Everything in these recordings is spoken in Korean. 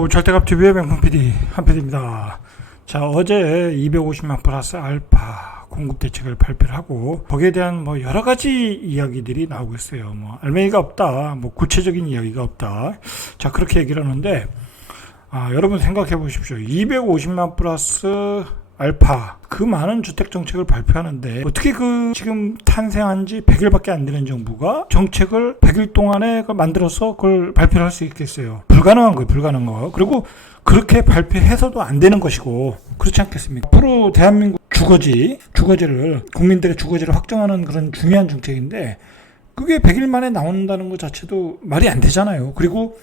안녕하세요. 절대값TV의 명품 PD 한PD입니다. 자, 어제 250만 플러스 알파 공급 대책을 발표를 하고 거기에 대한 여러 가지 이야기들이 나오고 있어요. 알맹이가 없다, 구체적인 이야기가 없다. 자, 그렇게 얘기를 하는데 여러분 생각해 보십시오. 250만 플러스 알파 그 많은 주택 정책을 발표하는데 어떻게 지금 탄생한 지 100일밖에 안 되는 정부가 정책을 100일 동안에 만들어서 그걸 발표를 할 수 있겠어요? 불가능한 거예요. 불가능한 거. 그리고 그렇게 발표해서도 안 되는 것이고, 그렇지 않겠습니까? 앞으로 대한민국 주거지를 국민들의 주거지를 확정하는 그런 중요한 정책인데 그게 100일 만에 나온다는 것 자체도 말이 안 되잖아요. 그리고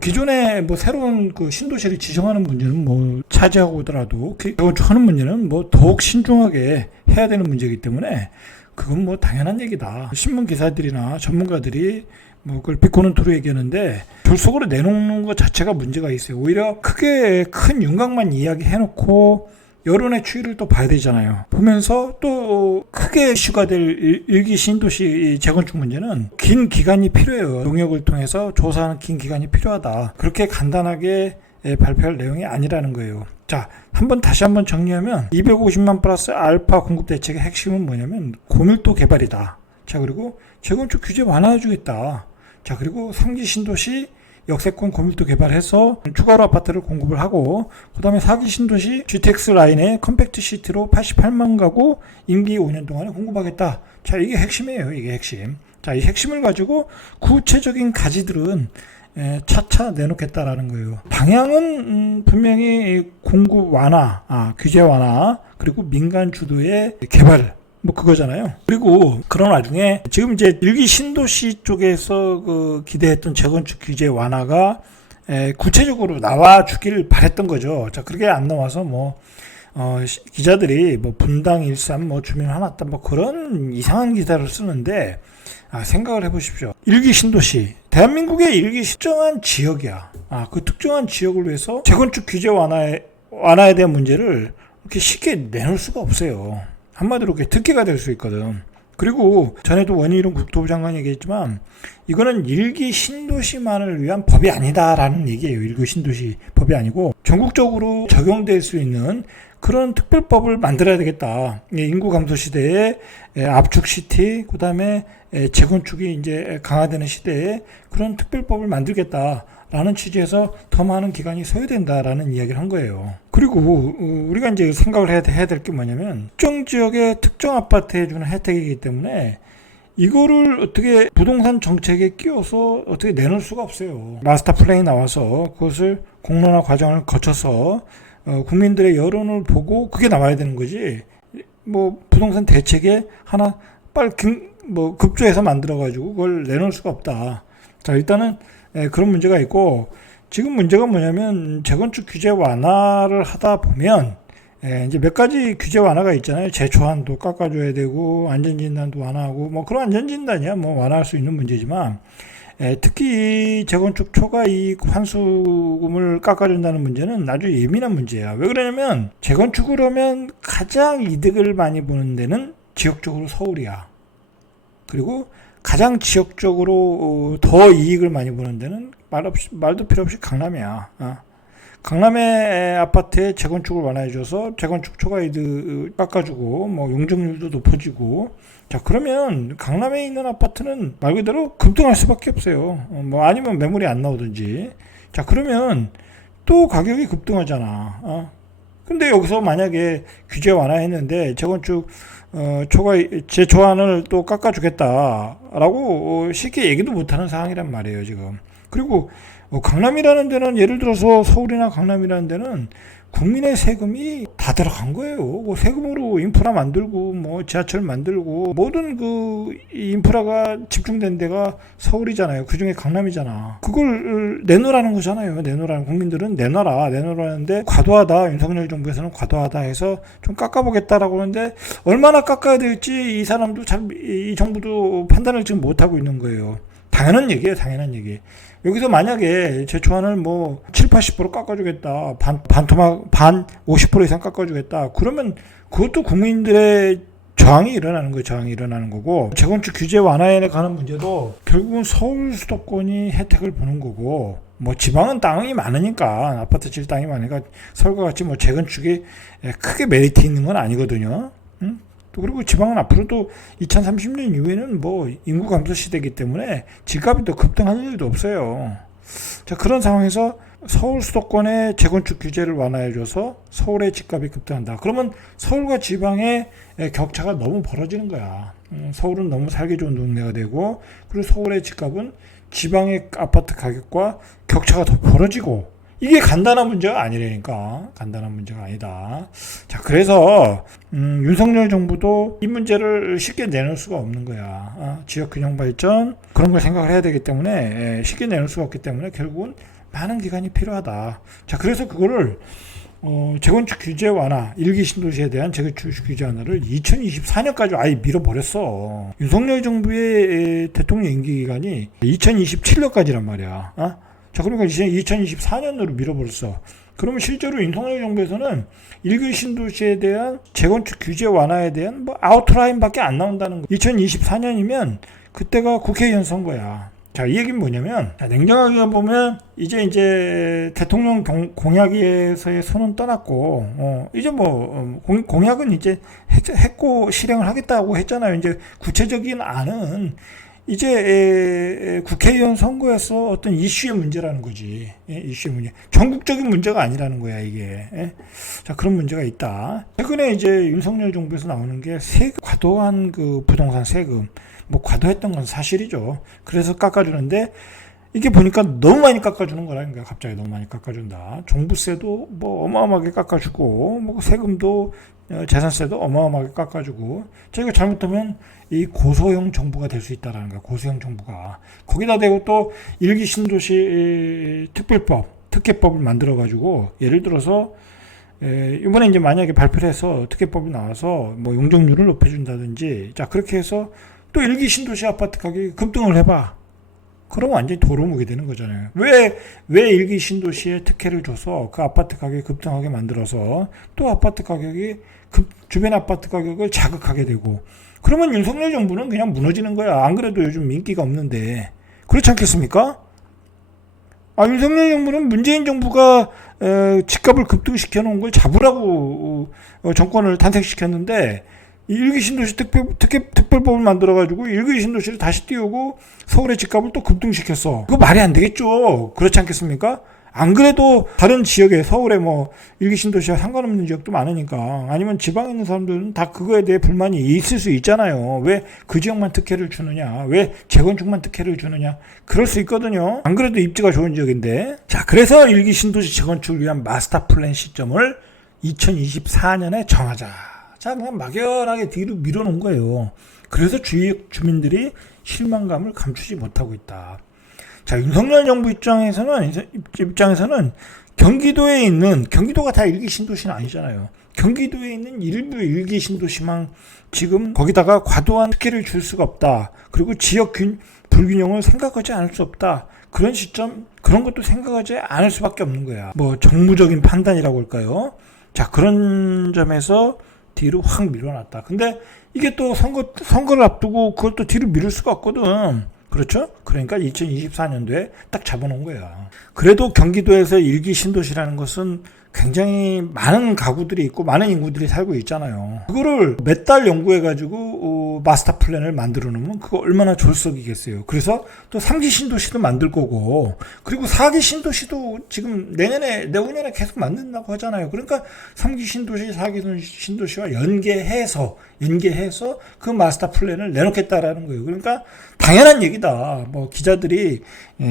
기존에 새로운 신도시를 지정하는 문제는 차지하고 오더라도 재건축하는 문제는 더욱 신중하게 해야 되는 문제이기 때문에 그건 당연한 얘기다. 신문 기사들이나 전문가들이 그걸 비꼬는 투로 얘기하는데 결속으로 내놓는 것 자체가 문제가 있어요. 오히려 크게 큰 윤곽만 이야기해놓고 여론의 추이를 또 봐야 되잖아요. 보면서 또 크게 이슈가 될 일기 신도시 재건축 문제는 긴 기간이 필요해요. 용역을 통해서 조사하는 긴 기간이 필요하다. 그렇게 간단하게 발표할 내용이 아니라는 거예요. 자, 다시 한번 정리하면 250만 플러스 알파 공급 대책의 핵심은 뭐냐면 고밀도 개발이다. 자, 그리고 재건축 규제 완화해주겠다. 자, 그리고 3기 신도시 역세권 고밀도 개발해서 추가로 아파트를 공급을 하고, 그 다음에 4기 신도시 GTX 라인에 컴팩트 시티로 88만 가구 임기 5년 동안에 공급하겠다. 자, 이게 핵심이에요. 이게 핵심. 자, 이 핵심을 가지고 구체적인 가지들은 차차 내놓겠다라는 거예요. 방향은 분명히 공급 완화, 규제 완화, 그리고 민간 주도의 개발, 그거잖아요. 그리고 그런 와중에 지금 이제 일기 신도시 쪽에서 기대했던 재건축 규제 완화가 구체적으로 나와주길 바랬던 거죠. 자, 그렇게 안 나와서 기자들이 분당 일산 주민 하나다 그런 이상한 기사를 쓰는데, 생각을 해보십시오. 일기 신도시, 대한민국의 일기 특정한 지역이야. 그 특정한 지역을 위해서 재건축 규제 완화에 대한 문제를 이렇게 쉽게 내놓을 수가 없어요. 한마디로 특혜가 될 수 있거든. 그리고 전에도 원희룡 국토부 장관이 얘기했지만 이거는 일기 신도시만을 위한 법이 아니다라는 얘기예요. 일기 신도시 법이 아니고 전국적으로 적용될 수 있는 그런 특별법을 만들어야 되겠다. 인구 감소 시대에 압축 시티, 그 다음에 재건축이 이제 강화되는 시대에 그런 특별법을 만들겠다라는 취지에서 더 많은 기간이 소요된다라는 이야기를 한 거예요. 그리고 우리가 이제 생각을 해야 될 게 뭐냐면 특정 지역의 특정 아파트에 주는 혜택이기 때문에 이거를 어떻게 부동산 정책에 끼워서 어떻게 내놓을 수가 없어요. 마스터 플랜이 나와서 그것을 공론화 과정을 거쳐서 국민들의 여론을 보고 그게 나와야 되는 거지. 부동산 대책에 하나 빨리 급조해서 만들어가지고 그걸 내놓을 수가 없다. 자, 일단은 그런 문제가 있고, 지금 문제가 뭐냐면 재건축 규제 완화를 하다 보면 이제 몇 가지 규제 완화가 있잖아요. 제초한도 깎아줘야 되고 안전진단도 완화하고 그런 안전진단이야 완화할 수 있는 문제지만, 특히 재건축 초과이익 환수금을 깎아준다는 문제는 아주 예민한 문제야. 왜 그러냐면 재건축을 하면 가장 이득을 많이 보는 데는 지역적으로 서울이야. 그리고 가장 지역적으로 더 이익을 많이 보는 데는 말도 필요 없이 강남이야. 강남의 아파트에 재건축을 완화해줘서 재건축 초과이득 깎아주고 용적률도 높아지고, 자, 그러면 강남에 있는 아파트는 말 그대로 급등할 수밖에 없어요. 아니면 매물이 안 나오든지. 자, 그러면 또 가격이 급등하잖아. 근데 여기서 만약에 규제 완화했는데 재건축 제초안을 또 깎아주겠다라고 쉽게 얘기도 못하는 상황이란 말이에요, 지금. 그리고 강남이라는 데는, 예를 들어서 서울이나 강남이라는 데는 국민의 세금이 다 들어간 거예요. 세금으로 인프라 만들고 지하철 만들고 모든 인프라가 집중된 데가 서울이잖아요. 그중에 강남이잖아. 그걸 내놓으라는 거잖아요. 국민들은 내놓으라는데 과도하다. 윤석열 정부에서는 과도하다 해서 좀 깎아보겠다라고 하는데 얼마나 깎아야 될지 이 정부도 판단을 지금 못하고 있는 거예요. 당연한 얘기예요. 여기서 만약에 제초안을 7, 80% 깎아주겠다. 반 50% 이상 깎아주겠다. 그러면 그것도 국민들의 저항이 일어나는 거고, 재건축 규제 완화에 가는 문제도 결국은 서울 수도권이 혜택을 보는 거고, 뭐 지방은 땅이 많으니까, 아파트 질 땅이 많으니까 서울과 같이 뭐 재건축이 크게 메리트 있는 건 아니거든요. 또 그리고 지방은 앞으로도 2030년 이후에는 뭐 인구 감소 시대이기 때문에 집값이 또 급등할 일도 없어요. 자, 그런 상황에서 서울 수도권의 재건축 규제를 완화해줘서 서울의 집값이 급등한다. 그러면 서울과 지방의 격차가 너무 벌어지는 거야. 서울은 너무 살기 좋은 동네가 되고, 그리고 서울의 집값은 지방의 아파트 가격과 격차가 더 벌어지고, 이게 간단한 문제가 아니라니까. 간단한 문제가 아니다. 자, 그래서 윤석열 정부도 이 문제를 쉽게 내놓을 수가 없는 거야. 지역 균형 발전 그런 걸 생각을 해야 되기 때문에 쉽게 내놓을 수가 없기 때문에 결국은 많은 기간이 필요하다. 자, 그래서 그거를 재건축 규제 완화, 일기 신도시에 대한 재건축 규제 완화를 2024년까지 아예 밀어버렸어. 윤석열 정부의 대통령 임기 기간이 2027년까지란 말이야. 자, 그러니까 이제 2024년으로 밀어버렸어. 그러면 실제로 윤석열 정부에서는 일기 신도시에 대한 재건축 규제 완화에 대한 뭐 아웃라인밖에 안 나온다는 거. 2024년이면 그때가 국회의원 선거야. 자, 이 얘기는 뭐냐면, 자, 냉정하게 보면 이제 대통령 공약에서의 손은 떠났고, 이제 뭐 공약은 이제 했고 실행을 하겠다고 했잖아요. 이제 구체적인 안은 이제 국회의원 선거에서 어떤 이슈의 문제라는 거지. 이슈의 문제. 전국적인 문제가 아니라는 거야, 이게. 자, 그런 문제가 있다. 최근에 이제 윤석열 정부에서 나오는 게 과도한 그 부동산 세금. 뭐 과도했던 건 사실이죠. 그래서 깎아주는데 이게 보니까 너무 많이 깎아주는 거라니까. 갑자기 너무 많이 깎아준다. 종부세도 뭐 어마어마하게 깎아주고, 뭐 세금도 재산세도 어마어마하게 깎아주고. 저희가 잘못하면 이 고소형 정부가 될 수 있다라는 거야. 고소형 정부가. 거기다 대고 또 일기 신도시 특혜법을 만들어가지고, 예를 들어서 이번에 이제 만약에 발표를 해서 특혜법이 나와서 뭐 용적률을 높여준다든지, 자, 그렇게 해서 또 일기 신도시 아파트 가격이 급등을 해봐. 그럼 완전히 도루묵이 되는 거잖아요. 왜 일기 신도시에 특혜를 줘서 그 아파트 가격이 급등하게 만들어서 또 아파트 가격이 주변 아파트 가격을 자극하게 되고, 그러면 윤석열 정부는 그냥 무너지는 거야. 안 그래도 요즘 인기가 없는데. 그렇지 않겠습니까? 윤석열 정부는 문재인 정부가 집값을 급등시켜 놓은 걸 잡으라고 정권을 탄생시켰는데, 일기 신도시 특별법을 만들어가지고 일기 신도시를 다시 띄우고 서울의 집값을 또 급등시켰어. 그거 말이 안 되겠죠. 그렇지 않겠습니까? 안 그래도 다른 지역에, 서울에 뭐 일기 신도시와 상관없는 지역도 많으니까, 아니면 지방에 있는 사람들은 다 그거에 대해 불만이 있을 수 있잖아요. 왜 그 지역만 특혜를 주느냐, 왜 재건축만 특혜를 주느냐, 그럴 수 있거든요. 안 그래도 입지가 좋은 지역인데. 자, 그래서 일기 신도시 재건축을 위한 마스터 플랜 시점을 2024년에 정하자. 자, 그냥 막연하게 뒤로 밀어놓은 거예요. 그래서 주위 주민들이 실망감을 감추지 못하고 있다. 자, 윤석열 정부 입장에서는 경기도가 다 일기 신도시는 아니잖아요. 경기도에 있는 일부 일기 신도시만 지금 거기다가 과도한 특혜를 줄 수가 없다. 그리고 지역 불균형을 생각하지 않을 수 없다. 그런 시점, 그런 것도 생각하지 않을 수밖에 없는 거야. 뭐 정무적인 판단이라고 할까요? 자, 그런 점에서 뒤로 확 밀어놨다. 근데 이게 또 선거를 앞두고 그걸 또 뒤로 미룰 수가 없거든. 그렇죠? 그러니까 2024년도에 딱 잡아놓은 거야. 그래도 경기도에서 일기 신도시라는 것은 굉장히 많은 가구들이 있고 많은 인구들이 살고 있잖아요. 그거를 몇 달 연구해가지고 마스터 플랜을 만들어 놓으면 그거 얼마나 졸속이겠어요. 그래서 또 3기 신도시도 만들 거고, 그리고 4기 신도시도 지금 내후년에 계속 만든다고 하잖아요. 그러니까 3기 신도시, 4기 신도시와 연계해서 그 마스터 플랜을 내놓겠다라는 거예요. 그러니까 당연한 얘기다. 뭐 기자들이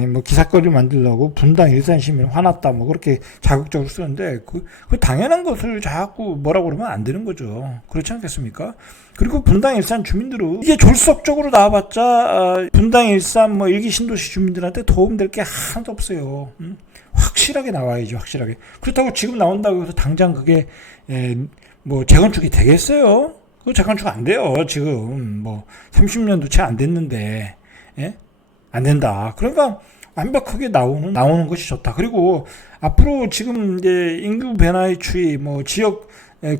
뭐 기사거리 만들려고 분당 일산시민 화났다 뭐 그렇게 자극적으로 쓰는데, 그 당연한 것을 자꾸 뭐라고 그러면 안 되는 거죠. 그렇지 않겠습니까? 그리고 분당 일산 주민들은 이게 졸속적으로 나와봤자 분당 일산 뭐 일기 신도시 주민들한테 도움될 게 하나도 없어요. 확실하게 나와야죠. 확실하게. 그렇다고 지금 나온다고 해서 당장 그게 뭐 재건축이 되겠어요? 그거 재건축 안 돼요. 지금 뭐 30년도 채 안 됐는데, 안 된다. 그러니까 완벽하게 나오는 것이 좋다. 그리고 앞으로 지금 이제 인구 변화의 추이, 뭐 지역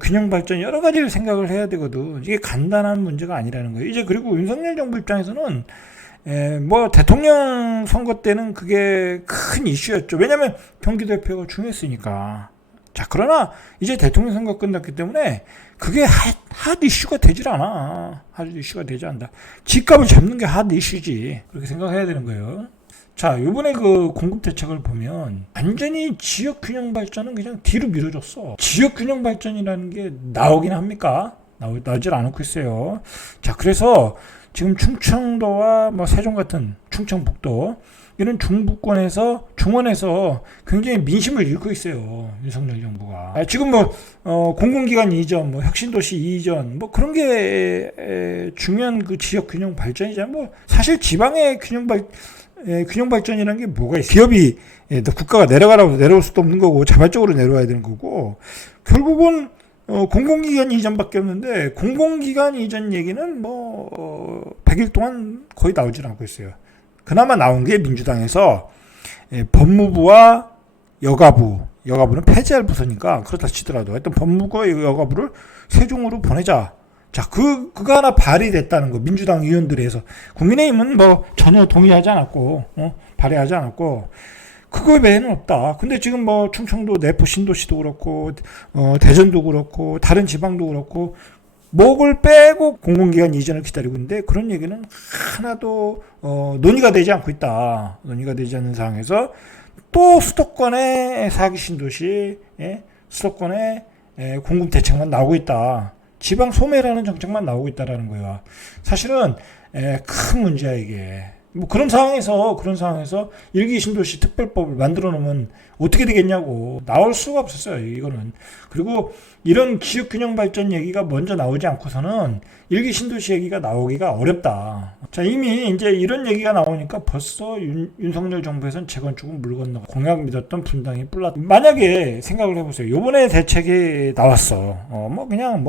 균형 발전 여러 가지를 생각을 해야 되거든. 이게 간단한 문제가 아니라는 거예요. 이제 그리고 윤석열 정부 입장에서는 뭐 대통령 선거 때는 그게 큰 이슈였죠. 왜냐하면 경기대표가 중요했으니까. 자, 그러나 이제 대통령 선거 끝났기 때문에 그게 핫 이슈가 되질 않아. 핫 이슈가 되지 않는다. 집값을 잡는 게 핫 이슈지. 그렇게 생각해야 되는 거예요. 자, 이번에 그 공급 대책을 보면 완전히 지역 균형 발전은 그냥 뒤로 미뤄졌어. 지역 균형 발전이라는 게 나오긴 합니까? 나오질 않고 있어요. 자, 그래서 지금 충청도와 뭐 세종 같은 충청북도 이런 중원에서 굉장히 민심을 잃고 있어요. 윤석열 정부가. 지금 뭐 공공기관 이전, 뭐 혁신도시 이전, 뭐 그런 게 중요한 그 지역 균형 발전이잖아요. 뭐 사실 지방의 균형 발전이라는 게 뭐가 있어요? 기업이 국가가 내려가라고 내려올 수도 없는 거고 자발적으로 내려와야 되는 거고 결국은 공공기관 이전밖에 없는데 공공기관 이전 얘기는 뭐 100일 동안 거의 나오질 않고 있어요. 그나마 나온 게 민주당에서 법무부와 여가부는 폐지할 부서니까 그렇다 치더라도 하여튼 법무부와 여가부를 세종으로 보내자. 자, 그거 하나 발의됐다는 거. 민주당 의원들이 해서 국민의힘은 뭐 전혀 동의하지 않았고 발의하지 않았고 그거 외에는 없다. 근데 지금 뭐 충청도 내포 신도시도 그렇고 대전도 그렇고 다른 지방도 그렇고 목을 빼고 공공기관 이전을 기다리고 있는데 그런 얘기는 하나도 논의가 되지 않고 있다. 논의가 되지 않는 상황에서 또 수도권의 사기 신도시, 수도권의 공급 대책만 나오고 있다. 지방 소멸하는 정책만 나오고 있다라는 거야. 사실은 큰 문제야 이게. 뭐 그런 상황에서 일기 신도시 특별법을 만들어 놓으면 어떻게 되겠냐고. 나올 수가 없었어요 이거는. 그리고 이런 지역 균형 발전 얘기가 먼저 나오지 않고서는 일기 신도시 얘기가 나오기가 어렵다. 자, 이미 이제 이런 얘기가 나오니까 벌써 윤석열 정부에서는 재건축은 물 건너 공약 믿었던 분당이 뿔났다. 만약에 생각을 해보세요. 요번에 대책이 나왔어. 뭐 그냥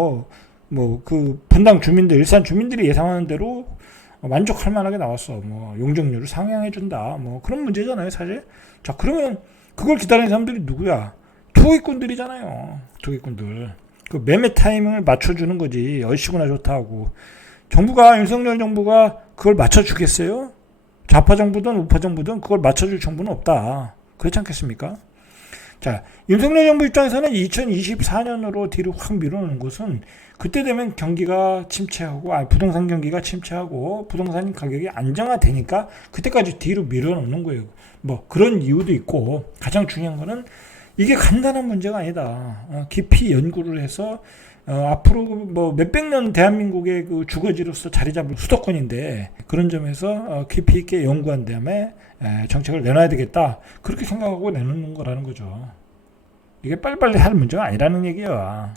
그 분당 주민들, 일산 주민들이 예상하는 대로 만족할 만하게 나왔어. 뭐 용적률을 상향해준다. 뭐 그런 문제잖아요, 사실. 자, 그러면 그걸 기다리는 사람들이 누구야? 투기꾼들이잖아요. 투기꾼들. 그 매매 타이밍을 맞춰주는 거지. 얼씨구나 좋다 하고. 윤석열 정부가 그걸 맞춰주겠어요? 좌파 정부든 우파 정부든 그걸 맞춰줄 정부는 없다. 그렇지 않겠습니까? 자, 윤석열 정부 입장에서는 2024년으로 뒤로 확 밀어놓는 것은 그때 되면 경기가 침체하고, 부동산 경기가 침체하고, 부동산 가격이 안정화되니까 그때까지 뒤로 밀어놓는 거예요. 뭐 그런 이유도 있고, 가장 중요한 거는 이게 간단한 문제가 아니다. 깊이 연구를 해서 앞으로 뭐 몇백 년 대한민국의 그 주거지로서 자리 잡을 수도권인데 그런 점에서 깊이 있게 연구한 다음에 정책을 내놔야 되겠다. 그렇게 생각하고 내놓는 거라는 거죠. 이게 빨리빨리 할 문제가 아니라는 얘기야.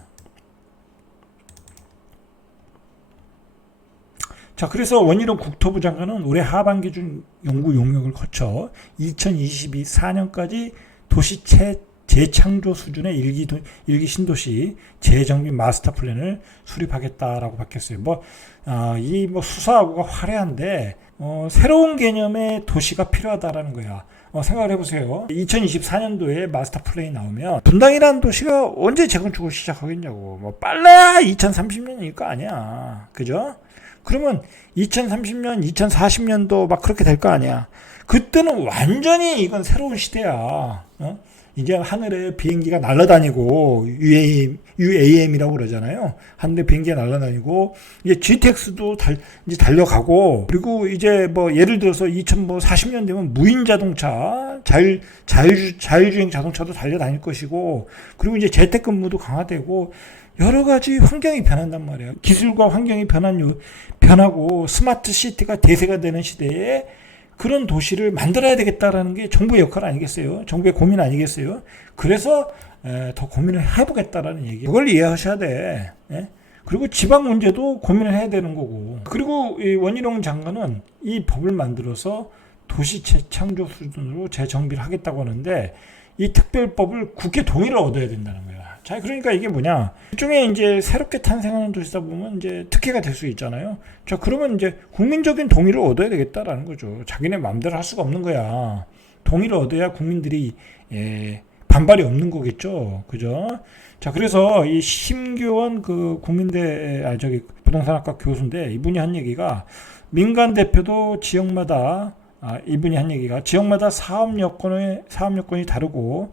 자, 그래서 원희룡 국토부 장관은 올해 하반기 중 연구 용역을 거쳐 2024년까지 도시 재창조 수준의 일기 신도시 재정비 마스터 플랜을 수립하겠다라고 밝혔어요. 이 수사하고가 화려한데 새로운 개념의 도시가 필요하다라는 거야. 생각을 해보세요. 2024년도에 마스터 플랜이 나오면 분당이라는 도시가 언제 재건축을 시작하겠냐고. 빨라야 2030년일 거 아니야. 그죠? 그러면 2030년, 2040년도 막 그렇게 될 거 아니야. 그때는 완전히 이건 새로운 시대야. 이제 하늘에 비행기가 날아다니고 UAM이라고 그러잖아요. 하늘에 비행기가 날아다니고 이제 GTX도 이제 달려가고 그리고 이제 뭐 예를 들어서 2040년 되면 무인 자동차, 자율주행 자동차도 달려다닐 것이고 그리고 이제 재택근무도 강화되고 여러 가지 환경이 변한단 말이에요. 기술과 환경이 변하고 스마트 시티가 대세가 되는 시대에 그런 도시를 만들어야 되겠다라는 게 정부의 역할 아니겠어요? 정부의 고민 아니겠어요? 그래서 더 고민을 해보겠다라는 얘기. 그걸 이해하셔야 돼. 그리고 지방 문제도 고민을 해야 되는 거고. 그리고 이 원희룡 장관은 이 법을 만들어서 도시 재창조 수준으로 재정비를 하겠다고 하는데 이 특별법을 국회 동의를 얻어야 된다는 거야. 자, 그러니까 이게 뭐냐? 일종의 이제 새롭게 탄생하는 도시다 보면 이제 특혜가 될 수 있잖아요. 자, 그러면 이제 국민적인 동의를 얻어야 되겠다라는 거죠. 자기네 마음대로 할 수가 없는 거야. 동의를 얻어야 국민들이 반발이 없는 거겠죠. 그죠? 자, 그래서 이 심교원 그 부동산학과 교수인데 이분이 한 얘기가 민간 대표도 지역마다 이분이 한 얘기가 지역마다 사업 여건이 다르고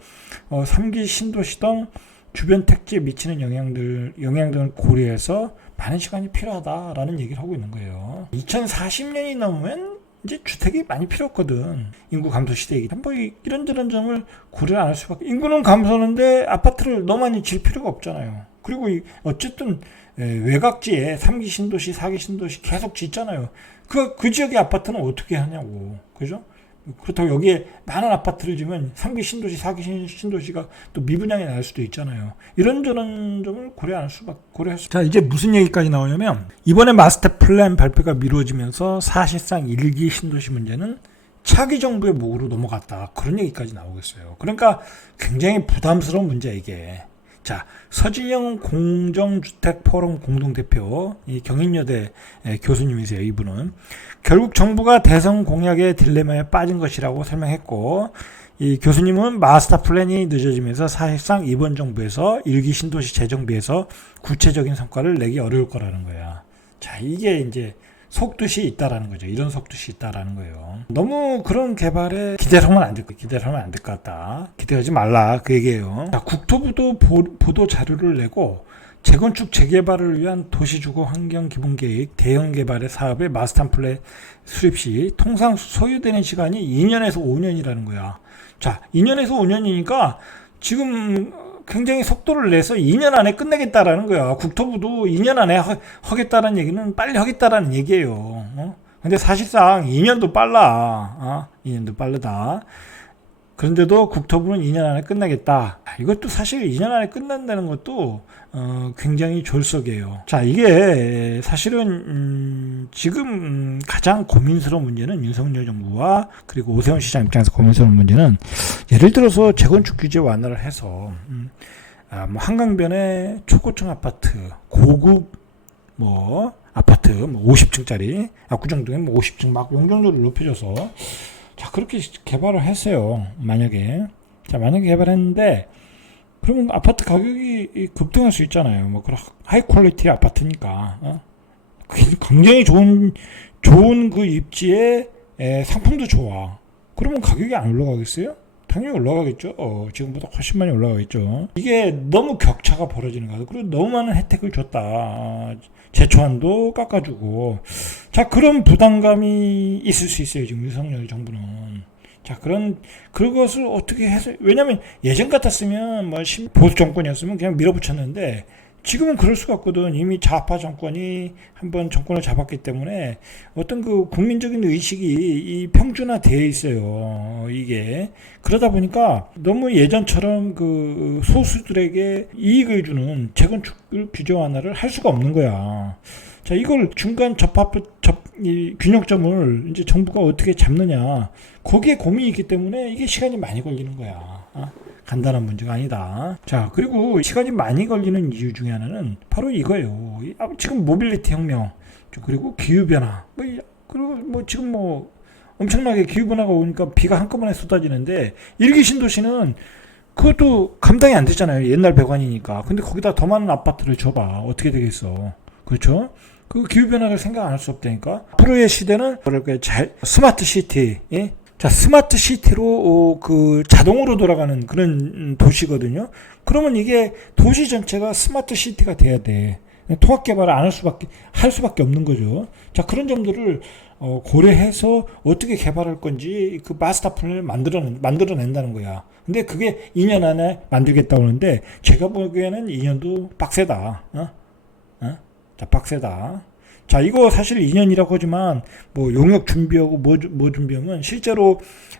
3기 신도시 등 주변 택지에 미치는 영향 등을 고려해서 많은 시간이 필요하다라는 얘기를 하고 있는 거예요. 2040년이 넘으면 이제 주택이 많이 필요 없거든. 인구 감소 시대이기 때문에 뭐 이런저런 점을 고려 안 할 수밖에. 인구는 감소하는데 아파트를 너무 많이 질 필요가 없잖아요. 그리고 어쨌든 외곽지에 3기 신도시, 4기 신도시 계속 짓잖아요. 그 지역의 아파트는 어떻게 하냐고. 그죠? 그렇다고 여기에 많은 아파트를 지면 3기 신도시, 4기 신도시가 또 미분양이 날 수도 있잖아요. 이런저런 점을 고려할 수밖에. 자, 이제 무슨 얘기까지 나오냐면 이번에 마스터 플랜 발표가 미뤄지면서 사실상 1기 신도시 문제는 차기 정부의 목으로 넘어갔다. 그런 얘기까지 나오겠어요. 그러니까 굉장히 부담스러운 문제야 이게. 자, 서진영 공정주택포럼 공동대표, 이 경인여대 교수님이세요. 이분은 결국 정부가 대선 공약의 딜레마에 빠진 것이라고 설명했고, 이 교수님은 마스터 플랜이 늦어지면서 사실상 이번 정부에서 1기 신도시 재정비에서 구체적인 성과를 내기 어려울 거라는 거야. 자, 이게 이제 속뜻이 있다라는 거죠. 이런 속뜻이 있다라는 거예요. 너무 그런 개발에 기대를 하면 안 될 것 같다. 기대하지 말라 그 얘기예요. 자, 국토부도 보도 자료를 내고 재건축 재개발을 위한 도시주거 환경 기본 계획 대형 개발의 사업의 마스터 플랜 수립 시 통상 소요되는 시간이 2년에서 5년이라는 거야. 자, 2년에서 5년이니까 지금 굉장히 속도를 내서 2년 안에 끝내겠다라는 거야. 국토부도 2년 안에 하겠다는 얘기는 빨리 하겠다라는 얘기예요. 근데 사실상 2년도 빨라. 2년도 빠르다. 그런데도 국토부는 2년 안에 끝내겠다. 이것도 사실 2년 안에 끝난다는 것도 굉장히 졸속이에요. 자, 이게 사실은 지금 가장 고민스러운 문제는 윤석열 정부와 그리고 오세훈 시장 입장에서 고민스러운 문제는 예를 들어서 재건축 규제 완화를 해서 뭐 한강변에 초고층 아파트, 고급 아파트 50층짜리 압구정동에 50층 막 용적률을 높여줘서 자, 그렇게 개발을 했어요. 만약에 개발했는데 그러면 아파트 가격이 급등할 수 있잖아요. 뭐 그런 하이 퀄리티 아파트니까 굉장히 좋은 그 입지에 상품도 좋아. 그러면 가격이 안 올라가겠어요? 당연히 올라가겠죠. 지금보다 훨씬 많이 올라가겠죠. 이게 너무 격차가 벌어지는 거야. 그리고 너무 많은 혜택을 줬다. 제초한도 깎아주고. 자, 그런 부담감이 있을 수 있어요. 지금 윤석열 정부는. 자, 그것을 어떻게 해서, 왜냐면 예전 같았으면 보수 정권이었으면 그냥 밀어붙였는데 지금은 그럴 수가 없거든. 이미 좌파 정권이 한번 정권을 잡았기 때문에 어떤 그 국민적인 의식이 평준화되어 있어요. 이게. 그러다 보니까 너무 예전처럼 그 소수들에게 이익을 주는 재건축 규제 완화를 할 수가 없는 거야. 자, 이걸 중간 이 균형점을 이제 정부가 어떻게 잡느냐. 거기에 고민이 있기 때문에 이게 시간이 많이 걸리는 거야. 간단한 문제가 아니다. 자, 그리고 시간이 많이 걸리는 이유 중에 하나는 바로 이거예요. 지금 모빌리티 혁명, 그리고 기후변화, 그리고 지금 엄청나게 기후변화가 오니까 비가 한꺼번에 쏟아지는데 1기 신도시는 그것도 감당이 안 되잖아요. 옛날 배관이니까. 근데 거기다 더 많은 아파트를 줘봐. 어떻게 되겠어. 그렇죠? 그 기후변화를 생각 안 할 수 없다니까. 앞으로의 시대는 스마트 시티, 예? 자, 스마트 시티로 그 자동으로 돌아가는 그런 도시거든요. 그러면 이게 도시 전체가 스마트 시티가 돼야 돼. 통합 개발을 안 할 수밖에 없는 거죠. 자, 그런 점들을 고려해서 어떻게 개발할 건지 그 마스터 플랜을 만들어낸다는 거야. 근데 그게 2년 안에 만들겠다고 하는데 제가 보기에는 2년도 빡세다. 자, 빡세다. 자, 이거 사실 2년이라고 하지만 용역 준비하고 뭐 준비하면 실제로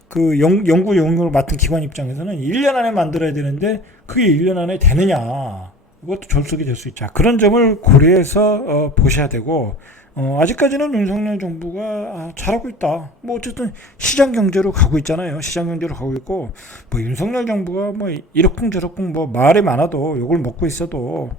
그 연구 용역을 맡은 기관 입장에서는 1년 안에 만들어야 되는데 그게 1년 안에 되느냐. 이것도 졸속이 될 수 있죠. 그런 점을 고려해서 보셔야 되고 아직까지는 윤석열 정부가 잘하고 있다. 어쨌든 시장 경제로 가고 있잖아요. 시장 경제로 가고 있고 윤석열 정부가 이러쿵저러쿵 말이 많아도 욕을 먹고 있어도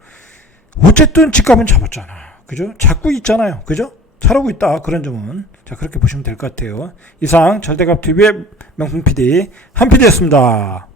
어쨌든 집값은 잡았잖아. 그죠? 잡고 있잖아요. 그죠? 잘하고 있다. 그런 점은. 자, 그렇게 보시면 될 것 같아요. 이상 절대값TV의 명품 PD, 한 PD였습니다.